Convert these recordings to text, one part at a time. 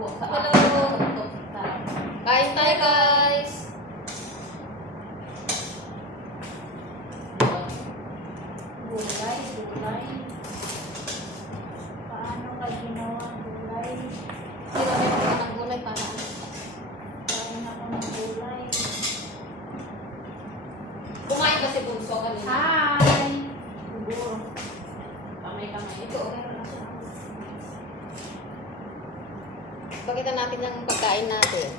Hello! Kain tayo, guys! Gulay. Paano kayo ginawa gulay? Sinabay ko ng gulay para Kain ako ng gulay. kumain ba si Bunso kanina? Hi! Siguro. Kamay-kamay. Ito, okay na siya. Pakita natin yung pagkain natin.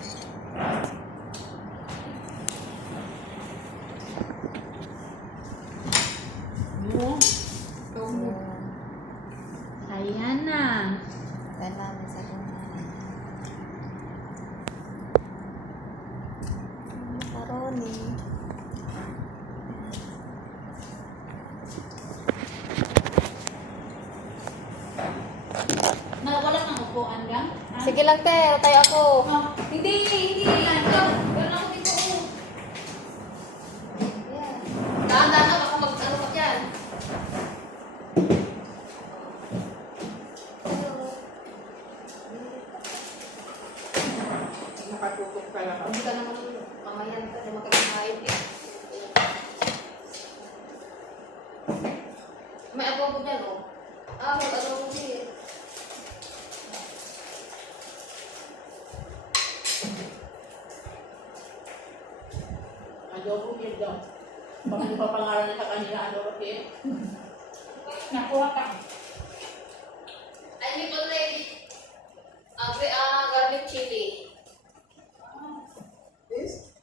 Ayan na. Kaya namin sa kumain. Macaroni. Wala kang upuan gang? Sige lang, te. Tayo ako. Oh, hindi. Ito. Meron ako dito. Yan. Daan-daan na. Baka mag-ano ka dyan. Nakatutok ka lang. Hindi ka naman pamayan ka na magkakain eh. May adobo dyan, oh. Mag-adobo siya. Adobo kid daw. Baka hindi pa pangalan niya sa kanila, adobo kid. Nakuha ka. I make already garlic chili. This?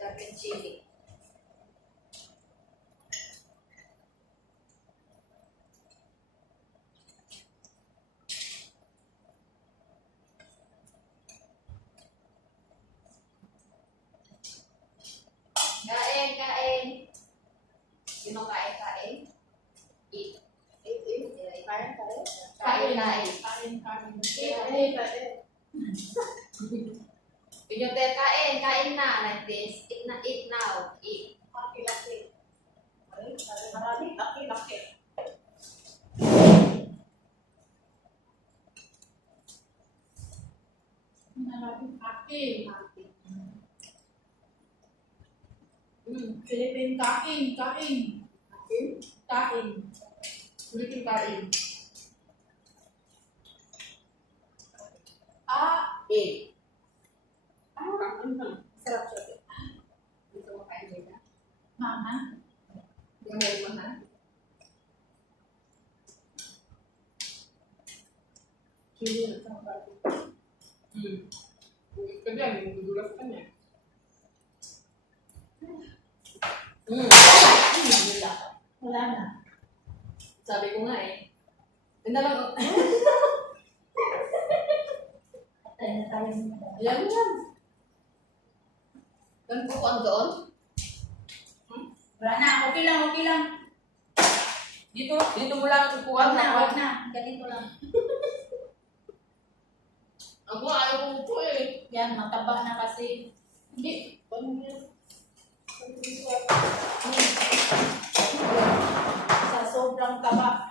Garlic chili. Kain. Sino kain? Eat. Kain. Yung kain na. Like this. Eat now. Eat. Marami, laki. Philippine kain. Ulitin kain. Eh. Kain lang. Sarap siya. Gusto mo kain dito? Mama. Yung mo ha? Chili na sa kapatid. Ito dyan, yung dudulas ka niya. Wala na. Sabi ko nga eh. Yun na lang. Patay na tayo. Ayan yan. Ganun po ang doon. Wala na. Okay lang. Dito mo lang upuan Wag na. Ganito lang. Ako ayaw ko upo eh. Yan, mataba na kasi. Hindi. Paano yan? Sa sobrang taba.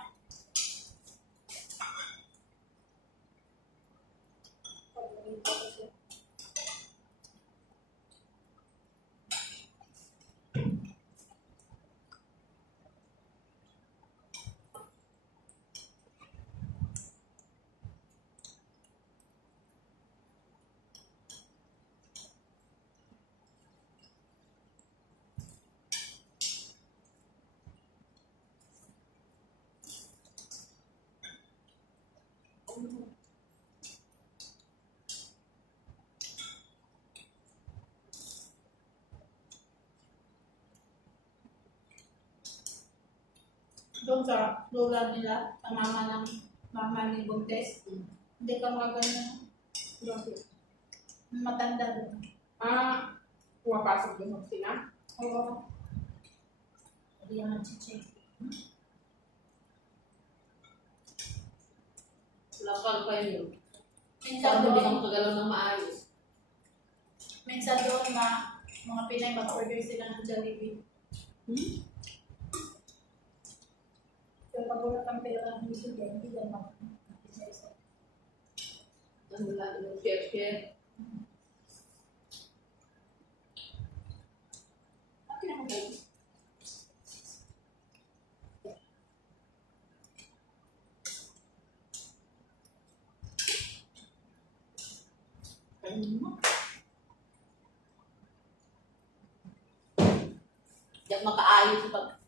Doon sa lugar nila, sa mama ni Buntes, hindi ka magaganyan. Matanda doon. Pumapasok din sa sina. Oo. Hindi yan mag-check. Lakal pa yun. Minsan Hindi ka doon, makagalaw ng maayos. mga Pinay mag-order sila ng Jollibee. pag wala kang pera ng isugay, hindi ka mag-isa-isa. Ano lang, yung share-share. Okay lang ba? Kainin mo. Hindi ako makaayos pag